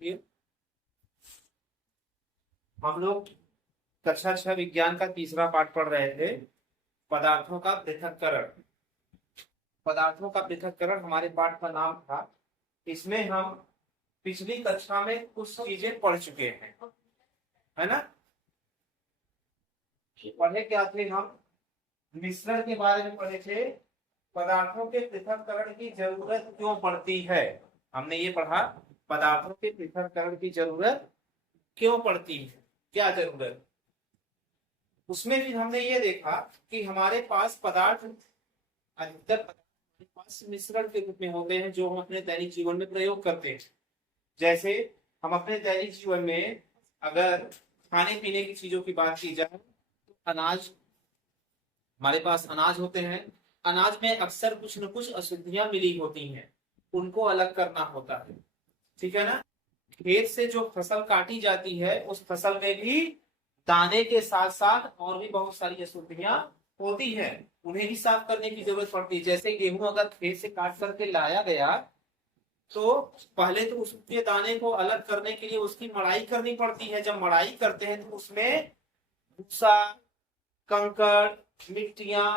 ये हम लोग कक्षा 6 विज्ञान का तीसरा पाठ पढ़ रहे थे, पदार्थों का पृथक्करण। पदार्थों का पृथक्करण हमारे पाठ का नाम था। इसमें हम पिछली कक्षा में कुछ चीजें पढ़ चुके हैं, है ना। पढ़े क्या थे हम? मिश्रण के बारे में पढ़े थे। पदार्थों के पृथक्करण की जरूरत क्यों पड़ती है, हमने ये पढ़ा। पदार्थों के पृथक्करण की जरूरत क्यों पड़ती है, क्या जरूरत। उसमें भी हमने ये देखा कि हमारे पास पदार्थ अधिकतर हमारे पास मिश्रण के रूप में होते हैं, जो हम अपने दैनिक जीवन में प्रयोग करते हैं। जैसे हम अपने दैनिक जीवन में अगर खाने पीने की चीजों की बात की जाए तो अनाज, हमारे पास अनाज होते हैं। अनाज में अक्सर कुछ न कुछ अशुद्धियां मिली होती हैं, उनको अलग करना होता है, ठीक है ना। खेत से जो फसल काटी जाती है उस फसल में भी दाने के साथ साथ और भी बहुत सारी अशुद्धियां होती हैं, उन्हें भी साफ करने की जरूरत पड़ती है। जैसे गेहूं अगर खेत से काट करके लाया गया तो पहले तो उसके दाने को अलग करने के लिए उसकी मड़ाई करनी पड़ती है। जब मड़ाई करते हैं तो उसमें भूसा, कंकड़, मिट्टियां,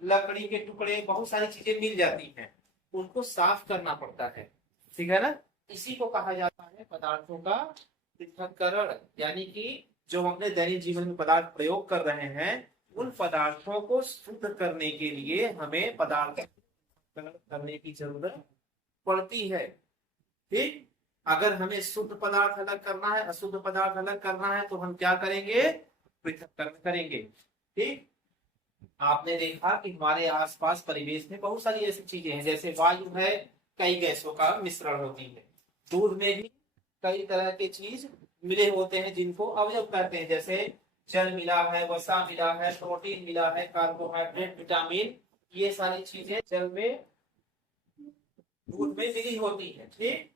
लकड़ी के टुकड़े, बहुत सारी चीजें मिल जाती हैं, उनको साफ करना पड़ता है, ठीक है ना। इसी को कहा जाता है पदार्थों का पृथक्करण। यानी कि जो हम अपने दैनिक जीवन में पदार्थ प्रयोग कर रहे हैं, उन पदार्थों को शुद्ध करने के लिए हमें पदार्थ करने की जरूरत पड़ती है। ठीक, अगर हमें शुद्ध पदार्थ अलग करना है, अशुद्ध पदार्थ अलग करना है, तो हम क्या करेंगे? पृथक्करण करेंगे। ठीक, आपने देखा कि हमारे आसपास परिवेश में बहुत सारी ऐसी चीजें हैं, जैसे वायु है, कई गैसों का मिश्रण होती है। दूध में भी कई तरह के चीज मिले होते हैं जिनको अवयव कहते हैं, जैसे जल मिला है, वसा मिला है, प्रोटीन मिला है, कार्बोहाइड्रेट, विटामिन, ये सारी चीजें जल में, दूध में मिली होती है। ठीक,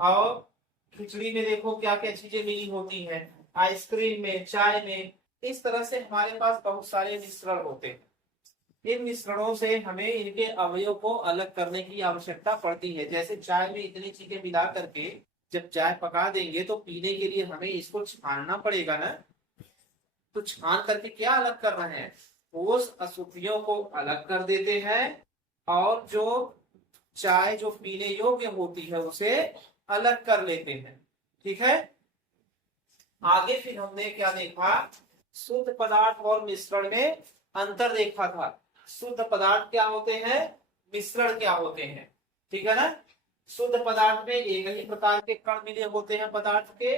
और खिचड़ी में देखो क्या क्या चीजें मिली होती हैं, आइसक्रीम में, चाय में। इस तरह से हमारे पास बहुत सारे मिश्रण होते हैं। इन मिश्रणों से हमें इनके अवयव को अलग करने की आवश्यकता पड़ती है। जैसे चाय में इतनी चीजें मिला करके जब चाय पका देंगे तो पीने के लिए हमें इसको छानना पड़ेगा ना। तो छान करके क्या अलग कर रहे हैं? उस अशुद्धियों को अलग कर देते हैं, और जो चाय जो पीने योग्य होती है उसे अलग कर लेते हैं, ठीक है। आगे फिर हमने क्या देखा? शुद्ध पदार्थ और मिश्रण में अंतर देखा था। शुद्ध पदार्थ क्या होते हैं, मिश्रण क्या होते हैं, ठीक है ना। शुद्ध पदार्थ में एक ही प्रकार के कण मिले होते हैं पदार्थ के।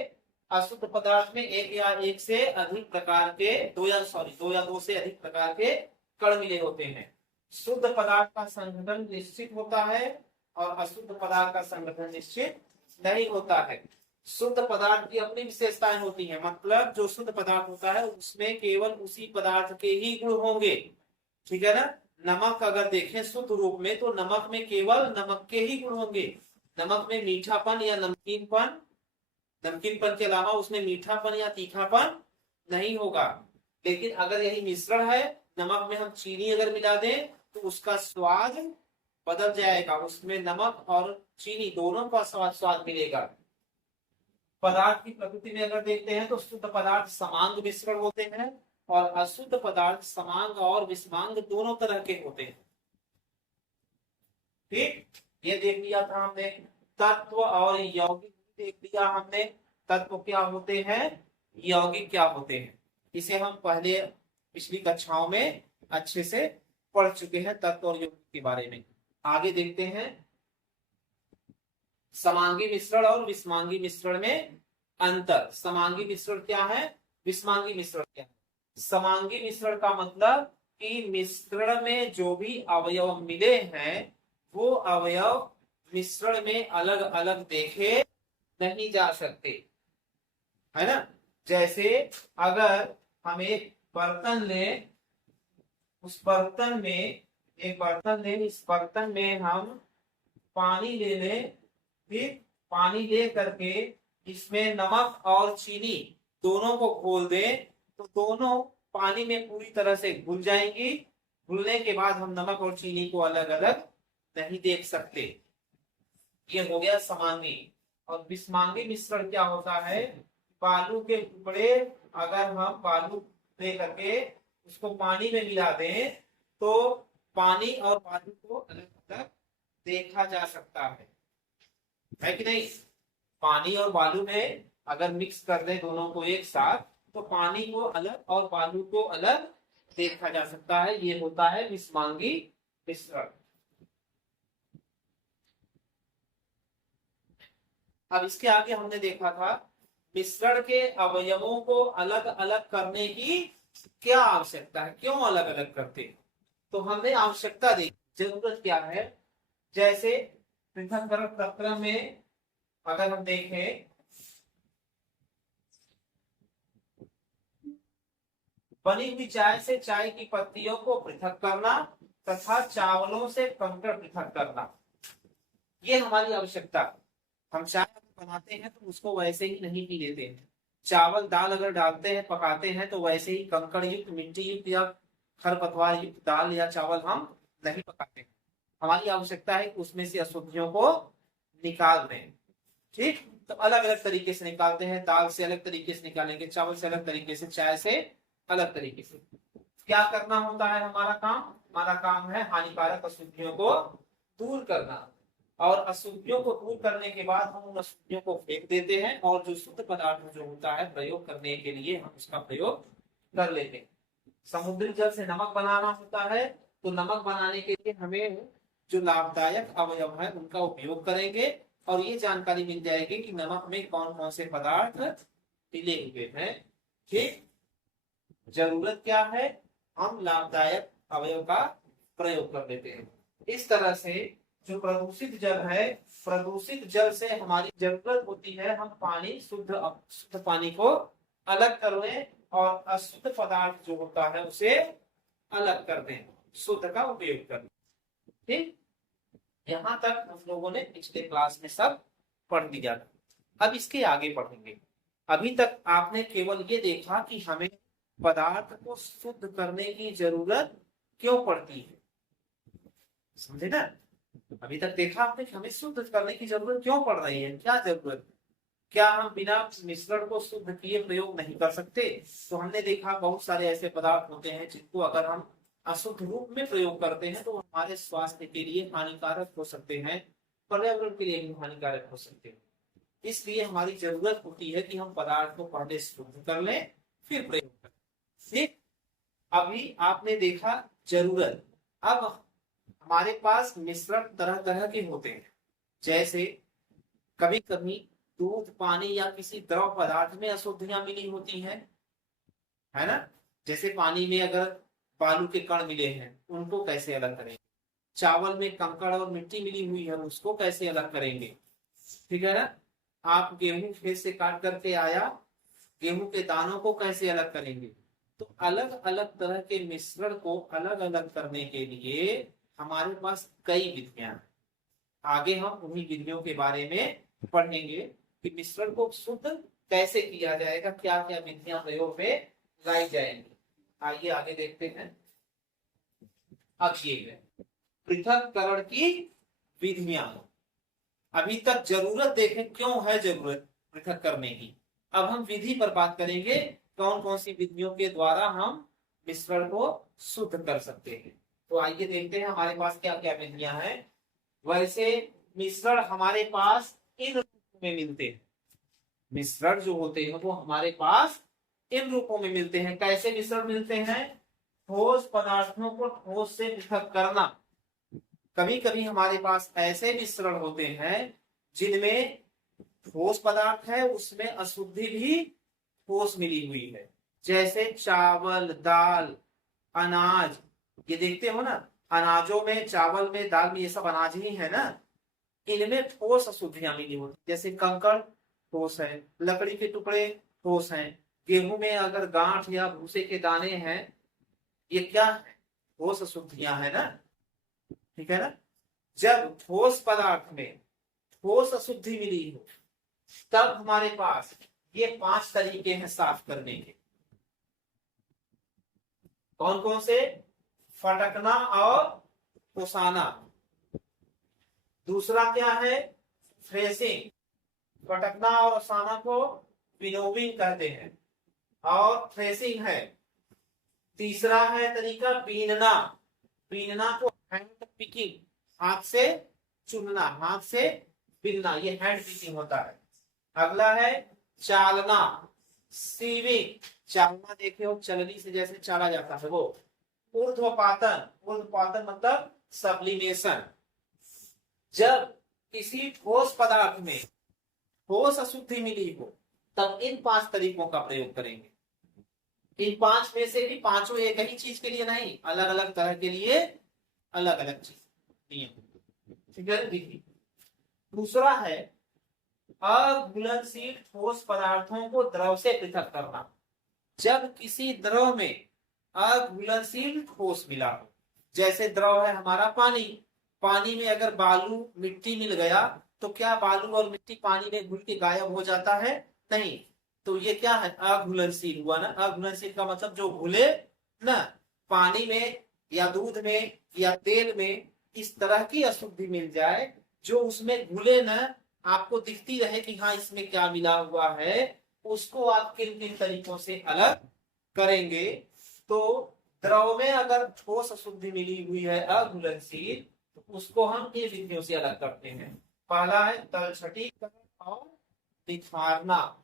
अशुद्ध पदार्थ में एक या एक से अधिक प्रकार के, दो या दो से अधिक प्रकार के कण मिले होते हैं। शुद्ध पदार्थ का संगठन निश्चित होता है और अशुद्ध पदार्थ का संगठन निश्चित नहीं होता है। शुद्ध पदार्थ की अपनी विशेषताएं होती हैं, मतलब जो शुद्ध पदार्थ होता है उसमें केवल उसी पदार्थ के ही गुण होंगे, ठीक है ना। नमक अगर देखें शुद्ध रूप में तो नमक में केवल नमक के ही गुण होंगे। नमक में मीठापन या नमकीनपन, नमकीनपन के अलावा उसमें मीठापन या तीखापन नहीं होगा। लेकिन अगर यही मिश्रण है, नमक में हम चीनी अगर मिला दें तो उसका स्वाद बदल जाएगा, उसमें नमक और चीनी दोनों का स्वाद मिलेगा। पदार्थ की प्रकृति में अगर देखते हैं तो शुद्ध पदार्थ समांग मिश्रण होते हैं और अशुद्ध पदार्थ समांग और विषमांग दोनों तरह के होते हैं। ठीक, ये देख लिया था हमने। तत्व और यौगिक देख लिया हमने। तत्व क्या होते हैं, यौगिक क्या होते हैं, इसे हम पहले पिछली कक्षाओं में अच्छे से पढ़ चुके हैं, तत्व और यौगिक के बारे में। आगे देखते हैं समांगी मिश्रण और विषमांगी मिश्रण में अंतर। समांगी मिश्रण क्या है, विषमांगी मिश्रण क्या है? समांगी मिश्रण का मतलब कि मिश्रण में जो भी अवयव मिले हैं वो अवयव मिश्रण में अलग अलग देखे नहीं जा सकते, है ना। जैसे अगर हम एक बर्तन लें, उस बर्तन में, एक बर्तन लें, इस बर्तन में हम पानी ले लें, फिर पानी ले करके इसमें नमक और चीनी दोनों को घोल दें तो दोनों पानी में पूरी तरह से घुल जाएंगी। घुलने के बाद हम नमक और चीनी को अलग अलग नहीं देख सकते। ये हो गया समांगी। और बिस्मांगी मिश्रण क्या होता है, बालू के टुकड़े अगर हम बालू ले करके उसको पानी में मिला दें तो पानी और बालू को अलग अलग देखा जा सकता है कि नहीं। पानी और बालू में अगर मिक्स कर दें दोनों को एक साथ तो पानी को अलग और बालू को अलग देखा जा सकता है, ये होता है बिस्मांगी मिश्रण। अब इसके आगे हमने देखा था मिश्रण के अवयवों को अलग अलग करने की क्या आवश्यकता है, क्यों अलग अलग करते हैं। तो हमने आवश्यकता देखी, जरूरत क्या है। जैसे पृथक्करण प्रक्रम में अगर हम देखें, बनी हुई चाय से चाय की पत्तियों को पृथक करना तथा चावलों से कंकड़ पृथक करना, ये हमारी आवश्यकता। हम चाय बनाते हैं तो उसको वैसे ही नहीं पी लेते हैं। चावल दाल अगर डालते हैं पकाते हैं तो वैसे ही कंकड़ युक्त मिट्टी युक्त या खरपतवार युक्त दाल या चावल हम नहीं पकाते। हमारी आवश्यकता है कि उसमें से अशुद्धियों को निकाल दें। ठीक, तो अलग अलग तरीके से निकालते हैं, दाल से अलग तरीके से निकालेंगे, चावल से अलग तरीके से, चाय से अलग तरीके से। क्या करना होता है हमारा काम, हमारा काम है हानिकारक अशुद्धियों को दूर करना। और अशुद्धियों को दूर करने के बाद हम उन अशुद्धियों को फेंक देते हैं और जो शुद्ध पदार्थ जो होता है प्रयोग करने के लिए हम उसका प्रयोग कर लेते हैं। समुद्री जल से नमक बनाना होता है तो नमक बनाने के लिए हमें जो लाभदायक अवयव है उनका उपयोग करेंगे और ये जानकारी मिल जाएगी कि नमक में कौन कौन से पदार्थ मिले हुए हैं। ठीक, जरूरत क्या है, हम लाभदायक अवयव का प्रयोग कर लेते हैं। इस तरह से जो प्रदूषित जल है, प्रदूषित जल से हमारी जरूरत होती है हम पानी शुद्ध पानी को अलग कर लें और अशुद्ध पदार्थ जो होता है उसे अलग कर दें, शुद्ध का उपयोग कर लें। ठीक, यहाँ तक हम लोगों ने पिछले क्लास में सब पढ़ लिया था। अब इसके आगे पढ़ेंगे। अभी तक आपने केवल ये देखा कि हमें पदार्थ को शुद्ध करने की जरूरत क्यों पड़ती है, समझे ना। अभी तक देखा आपने कि हमें शुद्ध करने की जरूरत क्यों पड़ रही है, क्या जरूरत, क्या हम बिना मिश्रण को शुद्ध किए प्रयोग नहीं कर सकते। तो हमने देखा बहुत सारे ऐसे पदार्थ होते हैं जिनको अगर हम अशुद्ध रूप में प्रयोग करते हैं तो हमारे स्वास्थ्य के लिए हानिकारक हो सकते हैं, पर्यावरण के लिए भी हानिकारक हो सकते हैं। इसलिए हमारी जरूरत होती है कि हम पदार्थ को पहले शुद्ध कर लें फिर प्रयोग करें। ठीक, अभी आपने देखा जरूरत। अब हमारे पास मिश्रण तरह तरह के होते हैं, जैसे कभी कभी दूध पानी या किसी द्रव पदार्थ में अशुद्धियां मिली होती हैं, है ना। जैसे पानी में अगर बालू के कण मिले हैं उनको कैसे अलग करेंगे, चावल में कंकड़ और मिट्टी मिली हुई है उसको कैसे अलग करेंगे। ठीक है ना, आप गेहूं खेत से काट करके आया, गेहूं के दानों को कैसे अलग करेंगे। तो अलग अलग तरह के मिश्रण को अलग अलग करने के लिए हमारे पास कई विधियां हैं। आगे हम उन्हीं विधियों के बारे में पढ़ेंगे कि मिश्रण को शुद्ध कैसे किया जाएगा, क्या क्या विधियां प्रयोग में लाई जाएंगी। आइए आगे देखते हैं। अब ये पृथक्करण की विधियां, अभी तक जरूरत देखें क्यों है जरूरत पृथक करने की। अब हम विधि पर बात करेंगे, कौन कौन सी विधियों के द्वारा हम मिश्रण को शुद्ध कर सकते हैं। तो आइए देखते हैं हमारे पास क्या क्या विधियां हैं। वैसे मिश्रण हमारे पास इन रूपों में मिलते हैं, मिश्रण जो होते हैं वो हमारे पास इन रूपों में मिलते हैं। कैसे मिश्रण मिलते हैं, ठोस पदार्थों को ठोस से पृथक करना। कभी कभी हमारे पास ऐसे मिश्रण होते हैं जिनमें ठोस पदार्थ है उसमें अशुद्धि भी ठोस मिली हुई है, जैसे चावल दाल अनाज, ये देखते हो ना अनाजों में चावल में दाल में ये सब अनाज ही है ना, इनमें ठोस अशुद्धियां मिली होती, जैसे कंकड़ ठोस है, लकड़ी के टुकड़े ठोस हैं, गेहूं में अगर गांठ या भूसे के दाने हैं ये क्या है, ठोस अशुद्धियां है ना। ठीक है ना, जब ठोस पदार्थ में ठोस अशुद्धि मिली हो तब हमारे पास ये 5 तरीके हैं साफ करने के। कौन कौन से, फटकना और पुसाना, दूसरा क्या है फ्रेशिंग, फटकना और ओसाना को विनोविंग कहते हैं। और थ्रेसिंग है। तीसरा है तरीका बीनना। बीनना को हैंड पिकिंग, हाथ से चुनना, हाथ से बीनना, ये हैंड पिकिंग होता है। अगला है चालना, सीविंग। चालना देखे हो, चलनी से जैसे चाला जाता है वो। ऊर्ध्वपातन, ऊर्ध्वपातन मतलब सब्लिमेशन। जब किसी ठोस पदार्थ में ठोस अशुद्धि मिली हो तब इन 5 तरीकों का प्रयोग करेंगे। इन 5 में से भी पांचों एक ही चीज के लिए नहीं, अलग अलग तरह के लिए अलग अलग चीज नियम। ठीक है, देखिए दूसरा है अघुलनशील ठोस पदार्थों को द्रव से पृथक करना। जब किसी द्रव में अघुलनशील ठोस मिला हो, जैसे द्रव है हमारा पानी, पानी में अगर बालू मिट्टी मिल गया तो क्या बालू और मिट्टी पानी में घुल के गायब हो जाता है? नहीं। तो ये क्या है? अघुलनशील हुआ ना। अघुलनशील का मतलब जो घुले ना, पानी में या दूध में या तेल में इस तरह की अशुद्धि मिल जाए जो उसमें घुले ना, आपको दिखती रहे कि हाँ इसमें क्या मिला हुआ है, उसको आप किन किन तरीकों से अलग करेंगे। तो द्रव में अगर ठोस अशुद्धि मिली हुई है अघुलनशील, तो उसको हम ये विधियों से अलग करते हैं। पहला है तलछटीकरण और निथारना,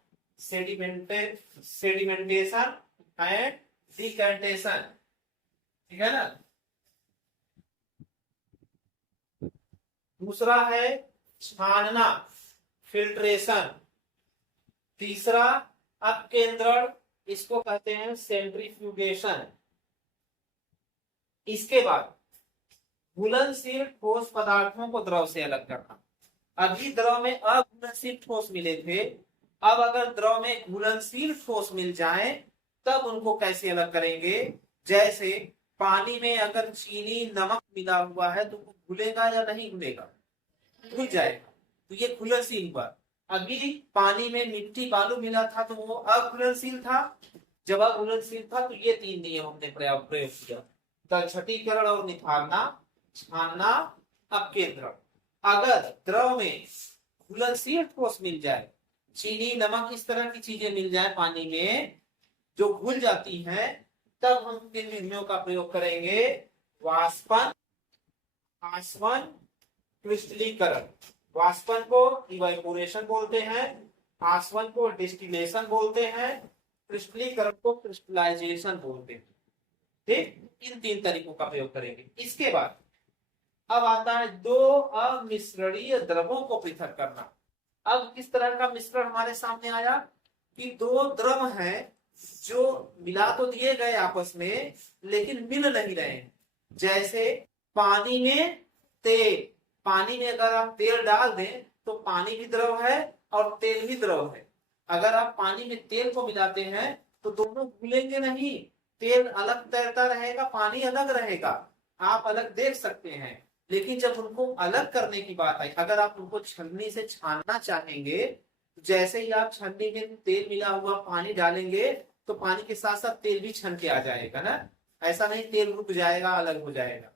सेडिमेंटेशन एंड डिकैंटेशन। ठीक है ना। दूसरा है छानना, फिल्ट्रेशन। तीसरा अपकेंद्रण, इसको कहते हैं सेंट्रीफ्यूगेशन। इसके बाद घुलनशील ठोस पदार्थों को द्रव से अलग करना। अभी द्रव में अघुलनशील ठोस मिले थे, अब अगर द्रव में घुलनशील ठोस मिल जाए तब उनको कैसे अलग करेंगे? जैसे पानी में अगर चीनी नमक मिला हुआ है तो वो घुलेगा या नहीं घुलेगा? घुल जाएगा, तो ये घुलनशील हुआ। अभी पानी में मिट्टी बालू मिला था तो वो अघुलनशील था। जब अघुलनशील था तो ये 3 नियम हमने प्रयोग किया, तलछटीकरण और निथारना, छानना, अपकेंद्रण। अगर द्रव में घुलनशील ठोस मिल जाए, चीनी नमक इस तरह की चीजें मिल जाए पानी में जो घुल जाती हैं, तब हम किन विधियों का प्रयोग करेंगे? वाष्पन, आसवन, क्रिस्टलीकरण। वाष्पन को इवेपोरेशन बोलते हैं, आसवन को डिस्टिलेशन बोलते हैं, क्रिस्टलीकरण को क्रिस्टलाइजेशन बोलते हैं। ठीक, इन 3 तरीकों का प्रयोग करेंगे। इसके बाद अब आता है 2 अमिश्रणीय द्रवों को पृथक करना। अब किस तरह का मिश्रण हमारे सामने आया कि 2 द्रव हैं जो मिला तो दिए गए आपस में लेकिन मिल नहीं रहे हैं। जैसे पानी में तेल, पानी में अगर आप तेल डाल दें तो पानी भी द्रव है और तेल भी द्रव है। अगर आप पानी में तेल को मिलाते हैं तो दोनों घुलेंगे नहीं, तेल अलग तैरता रहेगा, पानी अलग रहेगा, आप अलग देख सकते हैं। लेकिन जब उनको अलग करने की बात आई, अगर आप उनको छन्नी से छानना चाहेंगे, जैसे ही आप छन्नी में तेल मिला हुआ पानी डालेंगे तो पानी के साथ साथ तेल भी छन के आ जाएगा ना। ऐसा नहीं तेल रुक जाएगा, अलग हो जाएगा।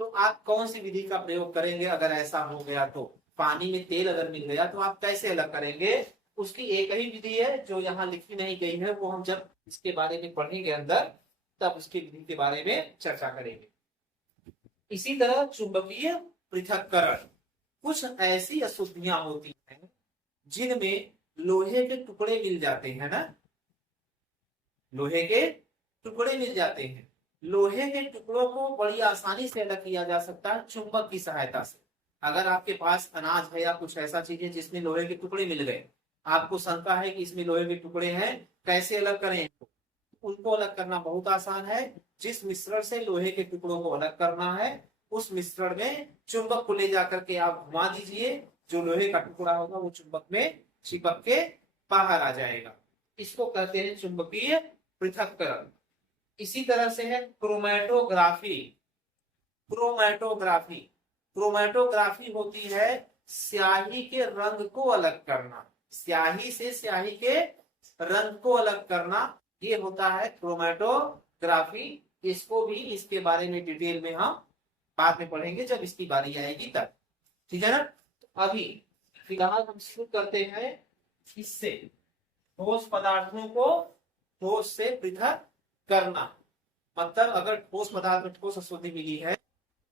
तो आप कौन सी विधि का प्रयोग करेंगे? अगर ऐसा हो गया तो पानी में तेल अगर मिल गया तो आप कैसे अलग करेंगे? उसकी एक ही विधि है जो यहाँ लिखी नहीं गई है, वो हम जब इसके बारे में पढ़ेंगे अंदर तब उसकी विधि के बारे में चर्चा करेंगे। इसी तरह चुंबकीय पृथक्करण, कुछ ऐसी अशुद्धियां होती हैं जिनमें लोहे के टुकड़े मिल जाते हैं ना, लोहे के टुकड़े मिल जाते हैं। लोहे के टुकड़ों को बड़ी आसानी से अलग किया जा सकता है चुंबक की सहायता से। अगर आपके पास अनाज है या कुछ ऐसा चीज है जिसमें लोहे के टुकड़े मिल गए, आपको शंका है कि इसमें लोहे के टुकड़े हैं, कैसे अलग करें? उनको अलग करना बहुत आसान है। जिस मिश्रण से लोहे के टुकड़ों को अलग करना है उस मिश्रण में चुंबक को ले जाकर के आप घुमा दीजिए, जो लोहे का टुकड़ा होगा वो चुंबक में चिपक के बाहर आ जाएगा। इसको कहते हैं चुंबकीय पृथक्करण। इसी तरह से है क्रोमैटोग्राफी। क्रोमैटोग्राफी, क्रोमैटोग्राफी होती है स्याही के रंग को अलग करना, स्याही से स्याही के रंग को अलग करना, ये होता है क्रोमैटोग्राफी। इसको भी, इसके बारे में डिटेल में हम बाद में पढ़ेंगे जब इसकी बारी आएगी तब। ठीक है ना। तो अभी फिलहाल हम शुरू करते हैं इससे, ठोस पदार्थों को ठोस से पृथक करना। मतलब अगर ठोस पदार्थ में ठोस अशुद्धि मिली है,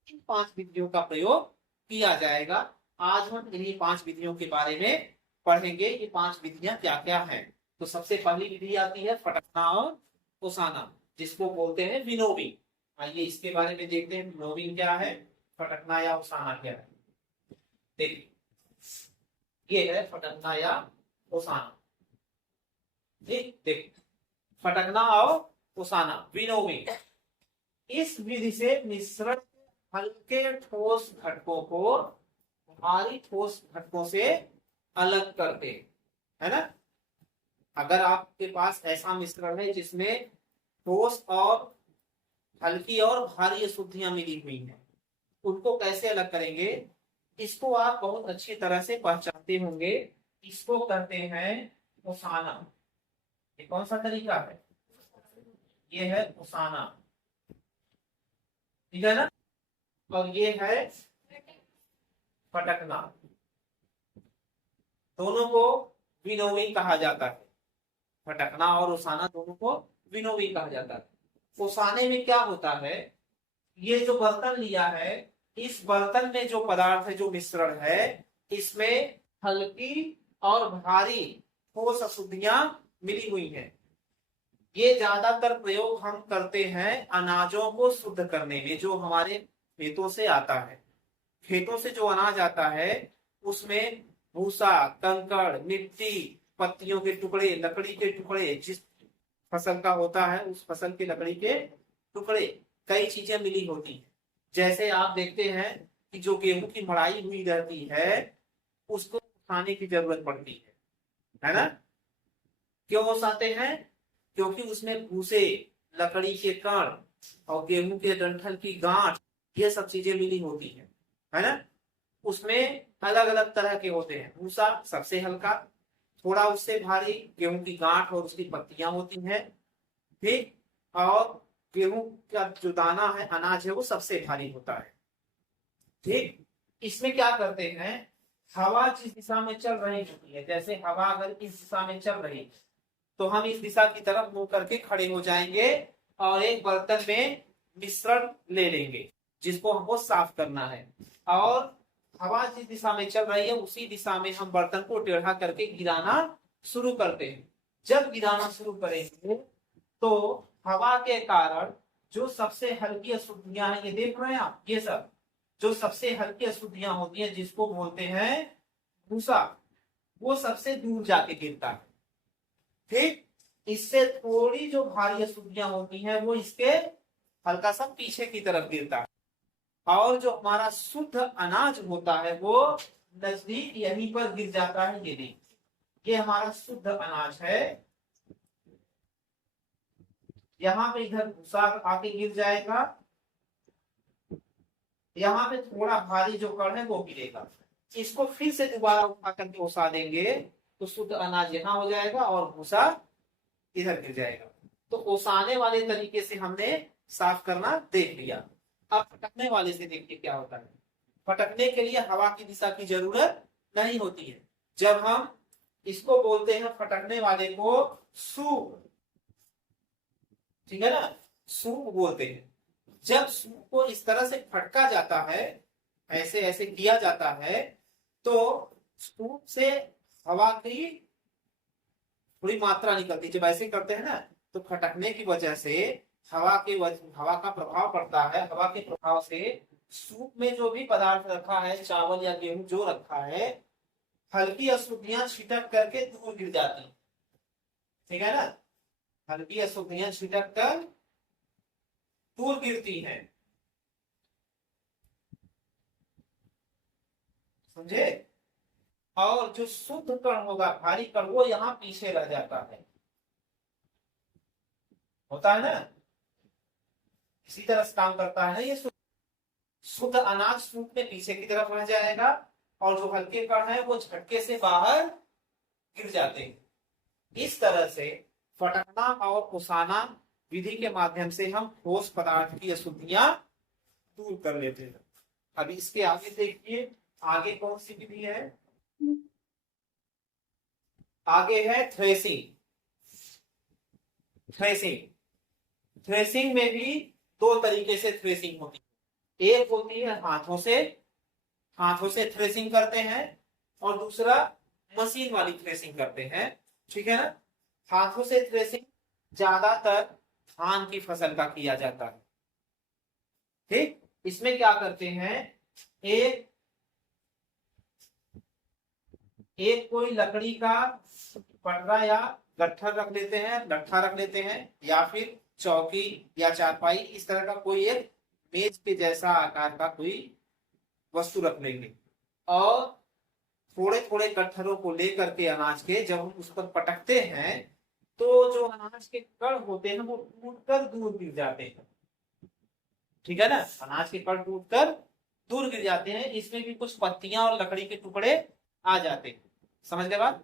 इन 5 विधियों का प्रयोग किया जाएगा। आज हम इन्हीं 5 विधियों के बारे में पढ़ेंगे। ये 5 विधियां क्या क्या है। तो सबसे पहली विधि आती है फटकना और ओसाना, जिसको बोलते हैं विनोविंग। आइए इसके बारे में देखते हैं, विनोविंग क्या है, फटकना या ओसाना क्या है। देखिए ये है फटकना या ओसाना। देखिए फटकना और ओसाना, विनोविंग। इस विधि से मिश्रण हल्के ठोस घटकों को भारी ठोस घटकों से अलग करते है ना। अगर आपके पास ऐसा मिश्रण है जिसमें ठोस और हल्की और भारी अशुद्धियां मिली हुई हैं, उनको कैसे अलग करेंगे, इसको आप बहुत अच्छी तरह से पहचानते होंगे। इसको कहते हैं ओसाना। ये कौन सा तरीका है, ये है ओसाना, ठीक है ना। और ये है फटकना। दोनों को विनोविंग कहा जाता है। फटकना और ओसाना दोनों को विनोविंग कहा जाता है। ओसाने में क्या होता है, ये जो बर्तन लिया है, इस बर्तन में जो पदार्थ है, जो मिश्रण है, इसमें हल्की और भारी ठोस अशुद्धियां मिली हुई हैं। ये ज्यादातर प्रयोग हम करते हैं अनाजों को शुद्ध करने में, जो हमारे खेतों से आता है। खेतों से जो अनाज आता है उसमें भूसा, कंकड़, मिट्टी, पत्तियों के टुकड़े, लकड़ी के टुकड़े, जिस फसल का होता है उस फसल के लकड़ी के टुकड़े, कई चीजें मिली होती हैं। जैसे आप देखते हैं कि जो गेहूं की मड़ाई हुई रहती है उसको उठाने की जरूरत पड़ती है ना। क्यों ओसाते हैं, क्योंकि उसमें भूसे, लकड़ी के कण और गेहूं के डंठल की गांठ, ये सब चीजें मिली होती है ना। उसमें अलग अलग तरह के होते हैं। भूसा सबसे हल्का, थोड़ा उससे भारी गेहूं की गांठ और उसकी पत्तियां होती हैं, ठीक। और गेहूं का जो दाना है, अनाज है, वो सबसे भारी होता है, ठीक। इसमें क्या करते हैं, हवा जिस दिशा में चल रही होती है, जैसे हवा अगर इस दिशा में चल रही है तो हम इस दिशा की तरफ मुंह करके खड़े हो जाएंगे और एक बर्तन में मिश्रण ले लेंगे जिसको हमको साफ करना है। और हवा जिस दिशा में चल रही है उसी दिशा में हम बर्तन को टेढ़ा करके गिराना शुरू करते हैं। जब गिराना शुरू करेंगे तो हवा के कारण जो सबसे हल्की अशुद्धियां हैं, ये देख रहे हैं आप, ये सब जो सबसे हल्की अशुद्धियां होती हैं जिसको बोलते हैं भूसा, वो सबसे दूर जाके गिरता है, ठीक। इससे थोड़ी जो भारी अशुद्धियां होती हैं वो इसके हल्का सा पीछे की तरफ गिरता है। और जो हमारा शुद्ध अनाज होता है वो नजदीक यहीं पर गिर जाता है। ये हमारा शुद्ध अनाज है, यहाँ पे इधर भूसा आके गिर जाएगा, यहाँ पे थोड़ा भारी जो कण है वो गिरेगा। इसको फिर से दोबारा उठा करके ओसा देंगे तो शुद्ध अनाज यहाँ हो जाएगा और भूसा इधर गिर जाएगा। तो ओसाने वाले तरीके से हमने साफ करना देख लिया। अब फटकने वाले से देखिए क्या होता है। फटकने के लिए हवा की दिशा की जरूरत नहीं होती है। जब हम इसको बोलते हैं फटकने वाले को सूप, ठीक है ना, सूप बोलते हैं। जब सूप को इस तरह से फटका जाता है, ऐसे ऐसे किया जाता है, तो सूप से हवा की थोड़ी मात्रा निकलती है। जब ऐसे करते हैं ना तो फटकने की वजह से हवा का प्रभाव पड़ता है। हवा के प्रभाव से सूप में जो भी पदार्थ रखा है, चावल या गेहूं जो रखा है, हल्की अशुद्धियां छिटक करके दूर गिर जाती, ठीक है ना। हल्की अशुद्धियां छिटक कर दूर गिरती हैं, समझे। और जो शुद्ध कण होगा, भारी कण, वो यहाँ पीछे रह जाता है, होता है ना। इसी तरह से काम करता है ना ये। शुद्ध अनाज सूप में पीछे की तरफ रह जाएगा और जो हल्के कण है वो झटके से बाहर गिर जाते हैं। इस तरह से फटकना और ओसाना विधि के माध्यम से हम ठोस पदार्थ की अशुद्धियां दूर कर लेते हैं। अभी इसके आगे देखिए, आगे कौन सी विधि है। आगे है थ्रेसिंग। थ्रेसिंग थ्रेसिंग में भी दो तरीके से थ्रेसिंग होती है। एक होती है हाथों से थ्रेसिंग करते हैं, और दूसरा मशीन वाली थ्रेसिंग करते हैं। ठीक है ना। हाथों से थ्रेसिंग ज्यादातर धान की फसल का किया जाता है। ठीक, इसमें क्या करते हैं, एक एक कोई लकड़ी का पटरा या गट्ठर रख लेते हैं, लट्ठा रख लेते हैं, या फिर चौकी या चारपाई, इस तरह का कोई एक मेज के जैसा आकार का कोई वस्तु रख लेंगे, और थोड़े थोड़े गट्ठरों को लेकर के अनाज के जब हम उस पर पटकते हैं, तो जो अनाज के कण होते हैं वो टूटकर दूर गिर जाते हैं। ठीक है ना, अनाज के कण टूटकर दूर गिर जाते हैं। इसमें भी कुछ पत्तियां और लकड़ी के टुकड़े आ जाते हैं। समझ गए बात।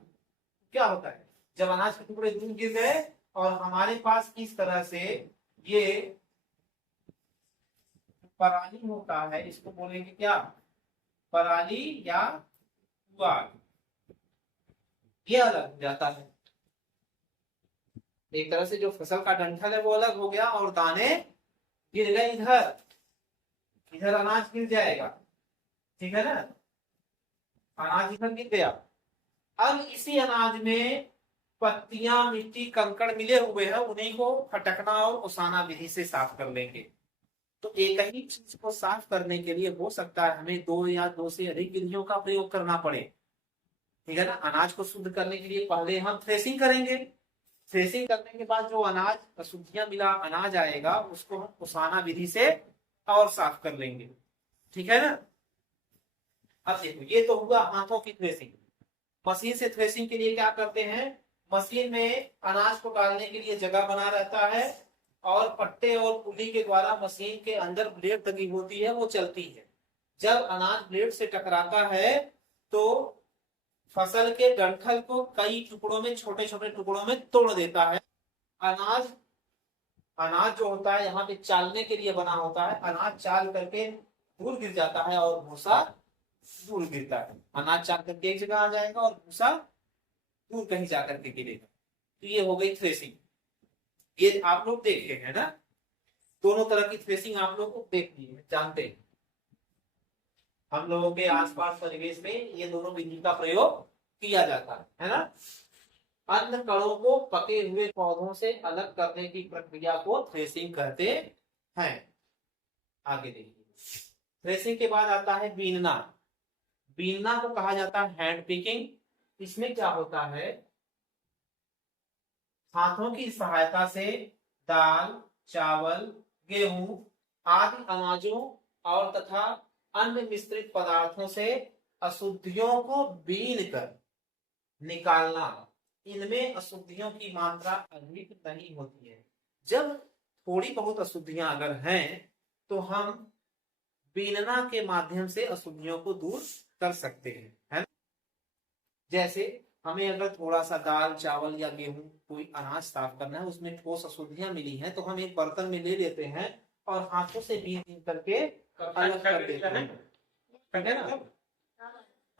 क्या होता है, जब अनाज के टुकड़े दूर गिर गए और हमारे पास इस तरह से ये पराली होता है, इसको बोलेंगे क्या, पराली या पुआल, ये अलग हो जाता है। एक तरह से जो फसल का डंठल है वो अलग हो गया, और दाने गिर गए इधर, इधर अनाज गिर जाएगा। ठीक है ना, अनाज इधर गिर गया। अब इसी अनाज में पत्तियां, मिट्टी, कंकड़ मिले हुए हैं, उन्हीं को फटकना और ओसाना विधि से साफ कर लेंगे। तो एक ही चीज को साफ करने के लिए हो सकता है हमें दो या दो से अधिक विधियों का प्रयोग करना पड़े। ठीक है ना, अनाज को शुद्ध करने के लिए पहले हम थ्रेसिंग करेंगे, थ्रेसिंग करने के बाद जो अनाज अशुद्धियां मिला अनाज आएगा, उसको हम ओसाना विधि से और साफ कर लेंगे। ठीक है ना। अब देखो, ये तो हुआ हाथों की थ्रेसिंग। मशीन से थ्रेसिंग के लिए क्या करते हैं, मशीन में अनाज को डालने के लिए जगह बना रहता है, और पट्टे और पुली के द्वारा मशीन के अंदर ब्लेड लगी होती है, वो चलती है। जब अनाज ब्लेड से टकराता है तो फसल के डंठल को कई टुकड़ों में, छोटे छोटे टुकड़ों में तोड़ देता है। अनाज अनाज जो होता है यहाँ पे चालने के लिए बना होता है, अनाज चाल करके दूर गिर जाता है और भूसा दूर गिरता है। अनाज चाल करके एक जगह आ जाएगा और भूसा दूर कहीं जाकर के गिरेगा। तो ये हो गई थ्रेसिंग। ये आप लोग देखे हैं ना, दोनों तरह की थ्रेसिंग आप लोग को देख ली है, जानते हैं। हम लोगों के आसपास परिवेश में ये दोनों विधि का प्रयोग किया जाता है ना। अन्न कणों को पके हुए पौधों से अलग करने की प्रक्रिया को थ्रेसिंग कहते हैं। आगे देखिए, थ्रेसिंग के बाद आता है बीनना। बीनना को कहा जाता है हैंड पिकिंग। इसमें क्या होता है, हाथों की सहायता से दाल, चावल, गेहूं आदि अनाजों और तथा अन्य मिश्रित पदार्थों से अशुद्धियों को बीन कर निकालना। इनमें अशुद्धियों की मात्रा अधिक नहीं होती है। जब थोड़ी बहुत अशुद्धियां अगर हैं तो हम बीनना के माध्यम से अशुद्धियों को दूर कर सकते हैं, है ना? जैसे हमें अगर थोड़ा सा दाल, चावल या गेहूं कोई अनाज साफ करना है, उसमें ठोस अशुद्धियां मिली हैं, तो हम एक बर्तन में ले लेते हैं और हाथों से बीन करके अलग कर देते हैं। ठीक है ना।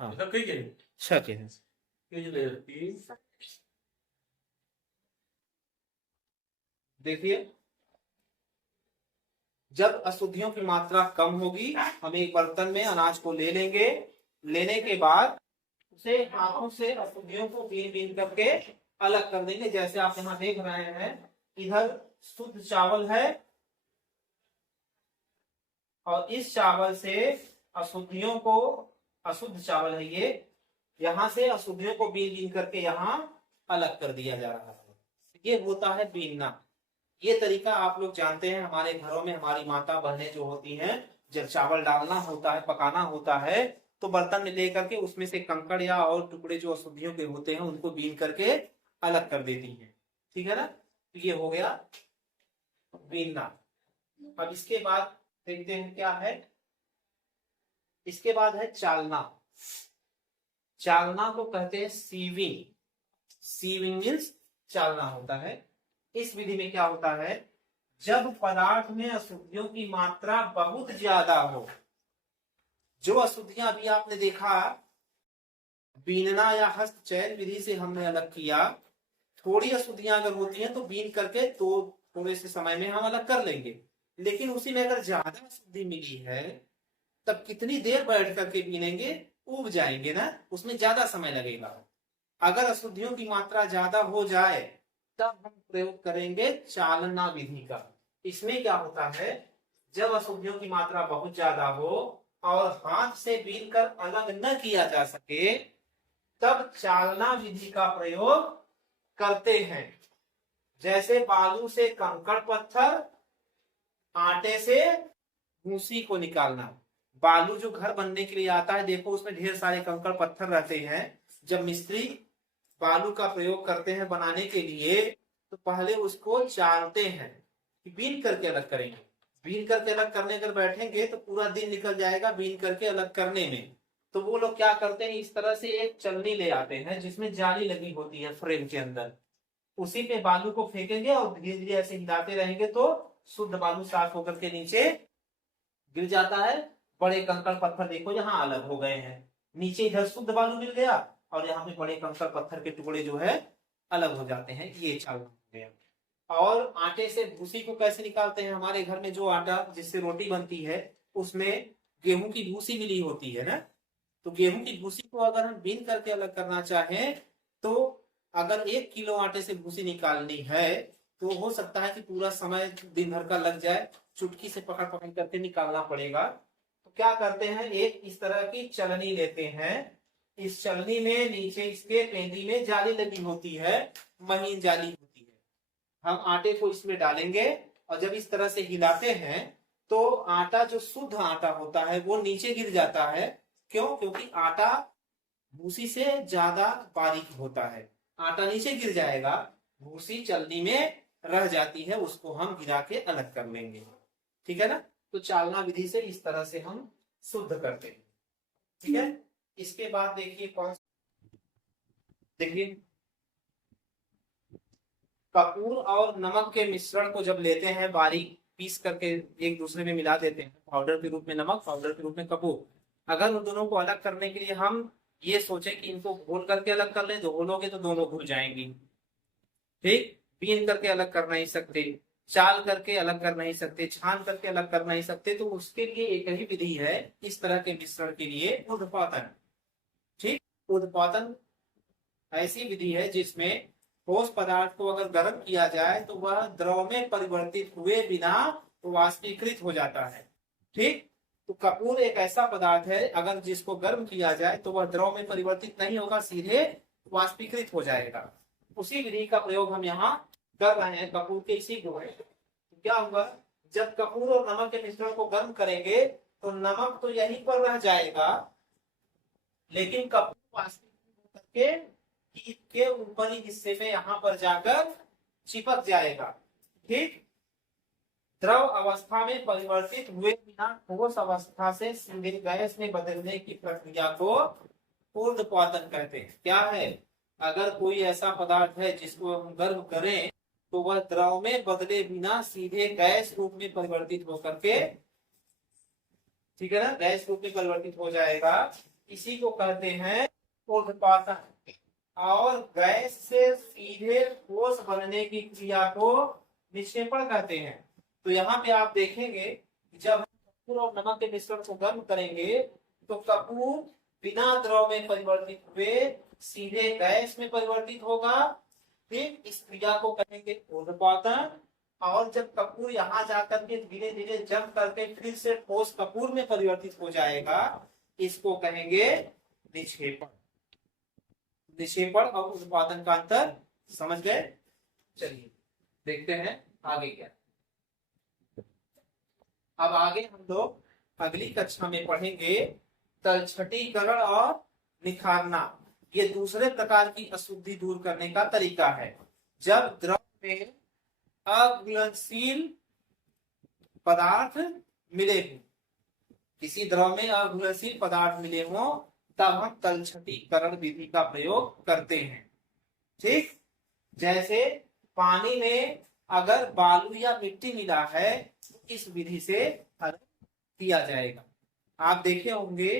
हाँ, अच्छा क्या देखिए, जब अशुद्धियों की मात्रा कम होगी, हम एक बर्तन में अनाज को ले लेंगे। लेने के बाद उसे हाथों से अशुद्धियों को बीन बीन करके अलग कर देंगे। जैसे आप यहाँ देख रहे हैं, इधर शुद्ध चावल है और इस चावल से अशुद्धियों को, अशुद्ध चावल है ये, यहाँ से अशुद्धियों को बीन बीन करके यहाँ अलग कर दिया जा रहा है। ये होता है बीनना। ये तरीका आप लोग जानते हैं, हमारे घरों में हमारी माता बहनें जो होती हैं, जब चावल डालना होता है, पकाना होता है, तो बर्तन में लेकर के उसमें से कंकड़ या और टुकड़े जो अशुद्धियों के होते हैं उनको बीन करके अलग कर देती हैं। ठीक है ना। तो ये हो गया बीनना। अब इसके बाद देखते हैं क्या है, इसके बाद है चालना। चालना को कहते हैं सीविंग। सीविंग मीन्स चालना होता है। इस विधि में क्या होता है, जब पदार्थ में अशुद्धियों की मात्रा बहुत ज्यादा हो, जो अशुद्धियां अभी आपने देखा बीनना या हस्त चयन विधि से हमने अलग किया। थोड़ी अशुद्धियां अगर होती हैं तो बीन करके तो थोड़े से समय में हम अलग कर लेंगे, लेकिन उसी में अगर ज्यादा अशुद्धि मिली है तब कितनी देर बैठ करके बीनेंगे, उब जाएंगे ना, उसमें ज्यादा समय लगेगा। अगर अशुद्धियों की मात्रा ज्यादा हो जाए तब हम प्रयोग करेंगे चालना विधि का। इसमें क्या होता है, जब अशुद्धियों की मात्रा बहुत ज्यादा हो और हाथ से बीन कर अलग न किया जा सके तब चालना विधि का प्रयोग करते हैं। जैसे बालू से कंकड़ पत्थर, आटे से भूसी को निकालना। बालू जो घर बनने के लिए आता है, देखो उसमें ढेर सारे कंकड़ पत्थर रहते हैं। जब मिस्त्री बालू का प्रयोग करते हैं बनाने के लिए तो पहले उसको चालते हैं, बीन करके अलग करेंगे। बीन करके अलग करने अगर बैठेंगे तो पूरा दिन निकल जाएगा बीन करके अलग करने में। तो वो लोग क्या करते हैं, इस तरह से एक चलनी ले आते हैं जिसमें जाली लगी होती है फ्रेम के अंदर, उसी पे बालू को फेंकेंगे और धीरे धीरे ऐसे हिलाते रहेंगे तो शुद्ध बालू साफ होकर के नीचे गिर जाता है। बड़े कंकड़ पत्थर देखो यहाँ अलग हो गए हैं, नीचे इधर शुद्ध बालू मिल गया और यहाँ पे बड़े कंकड़ पत्थर के टुकड़े जो है अलग हो जाते हैं। ये चालना हो गया। और आटे से भूसी को कैसे निकालते हैं, हमारे घर में जो आटा जिससे रोटी बनती है उसमें गेहूं की भूसी मिली होती है ना, तो गेहूं की भूसी को अगर हम बीन करके अलग करना चाहें तो अगर 1 किलो आटे से भूसी निकालनी है तो हो सकता है कि पूरा समय दिन भर का लग जाए, चुटकी से पकड़ पकड़ करके निकालना पड़ेगा। तो क्या करते हैं, एक इस तरह की चलनी लेते हैं, इस चलनी में नीचे इसके पेंदी में जाली लगी होती है, महीन जाली होती है। हम आटे को इसमें डालेंगे और जब इस तरह से हिलाते हैं तो आटा जो शुद्ध आटा होता है वो नीचे गिर जाता है। क्यों? क्योंकि आटा भूसी से ज्यादा बारीक होता है, आटा नीचे गिर जाएगा, भूसी चलनी में रह जाती है, उसको हम गिरा के अलग कर लेंगे। ठीक है ना। तो चालना विधि से इस तरह से हम शुद्ध करते हैं। ठीक है। इसके बाद देखिए देखिए कपूर और नमक के मिश्रण को जब लेते हैं बारीक पीस करके एक दूसरे में मिला देते हैं, पाउडर के रूप में नमक, पाउडर के रूप में कपूर। अगर उन दोनों को अलग करने के लिए हम ये सोचे कि इनको घोल करके अलग कर ले, तो घोलोगे तो दोनों घुल जाएंगी। ठीक, बीन करके अलग कर नहीं सकते, चाल करके अलग कर नहीं सकते, छान करके अलग कर नहीं सकते, तो उसके लिए एक ही विधि है इस तरह के मिश्रण के लिए, उर्ध्वपातन। ठीक, उर्ध्वपातन ऐसी विधि है जिसमें ठोस पदार्थ को अगर गर्म किया जाए तो वह द्रव में परिवर्तित हुए बिना वाष्पीकृत हो जाता है। ठीक, तो कपूर एक ऐसा पदार्थ है अगर जिसको गर्म किया जाए तो वह द्रव में परिवर्तित नहीं होगा, सीधे वाष्पीकृत हो जाएगा। उसी विधि का प्रयोग हम यहाँ कर रहे हैं कपूर के इसी को है। तो क्या होगा, जब कपूर और नमक के मिश्रण को गर्म करेंगे तो नमक तो यहीं पर रह जाएगा, लेकिन कपूर वाष्पीकृत होकर के ईंट के ऊपरी हिस्से में यहाँ पर जाकर चिपक जाएगा। ठीक, द्रव अवस्था में परिवर्तित हुए बिना ठोस अवस्था से सीधे गैस में बदलने की प्रक्रिया को ऊर्ध्वपातन कहते हैं। क्या है, अगर कोई ऐसा पदार्थ है जिसको हम गर्म करें तो वह द्रव में बदले बिना सीधे गैस रूप में परिवर्तित होकर के, ठीक है ना, गैस रूप में परिवर्तित हो जाएगा, इसी को कहते हैं ऊर्ध्वपातन। और गैस से सीधे ठोस बनने की क्रिया को निक्षेपण कहते हैं। तो यहाँ पे आप देखेंगे जब कपूर और नमक के मिश्रण को गर्म करेंगे तो कपूर बिना द्रव में परिवर्तित हुए सीधे गैस में परिवर्तित होगा। फिर इस क्रिया को कहेंगे ऊर्ध्वपातन। और जब कपूर यहाँ जाकर के धीरे धीरे जम करके फिर से ठोस कपूर में परिवर्तित हो जाएगा, इसको कहेंगे निक्षेपण। निक्षेपण और ऊर्ध्वपातन का अंतर समझ गए। चलिए देखते हैं आगे क्या। अब आगे हम लोग अगली कक्षा में पढ़ेंगे तलछटीकरण और निखारना। ये दूसरे प्रकार की अशुद्धि दूर करने का तरीका है। जब द्रव में अघुलनशील पदार्थ मिले हों, किसी द्रव में अघुलनशील पदार्थ मिले हों, तब हम तलछटीकरण विधि का प्रयोग करते हैं। ठीक, जैसे पानी में अगर बालू या मिट्टी मिला है तो इस विधि से हल किया जाएगा। आप देखे होंगे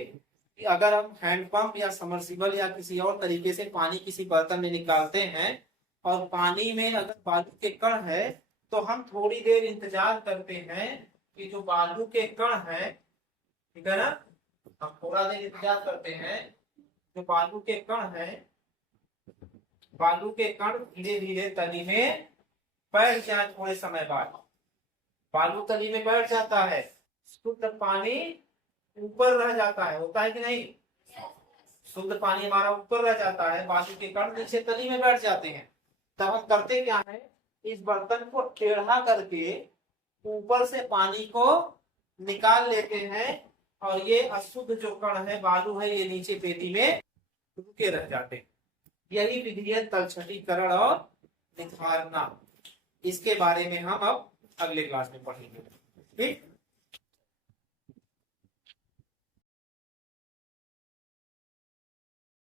कि अगर हम हैंडपंप या समर्सिबल या किसी और तरीके से पानी किसी बर्तन में निकालते हैं और पानी में अगर बालू के कण है तो हम थोड़ी देर इंतजार करते हैं कि जो बालू के कण है, ठीक है ना, हम थोड़ा देर इंतजार करते हैं जो बालू के कण है, बालू के कण धीरे धीरे तली में बैठ जाए। थोड़े समय बाद बालू तली में बैठ जाता है, शुद्ध पानी ऊपर रह जाता है, होता है कि नहीं? शुद्ध पानी हमारा ऊपर रह जाता है, बालू के कण नीचे तली में बैठ जाते हैं। तब हम करते क्या है, इस बर्तन को टेढ़ा करके ऊपर से पानी को निकाल लेते हैं और ये अशुद्ध जो कण है, बालू है, ये नीचे पेटी में रुके रह जाते हैं। यही विधि है तलछटीकरण और निखारना। इसके बारे में हम अब अगले क्लास में पढ़ेंगे। ठीक।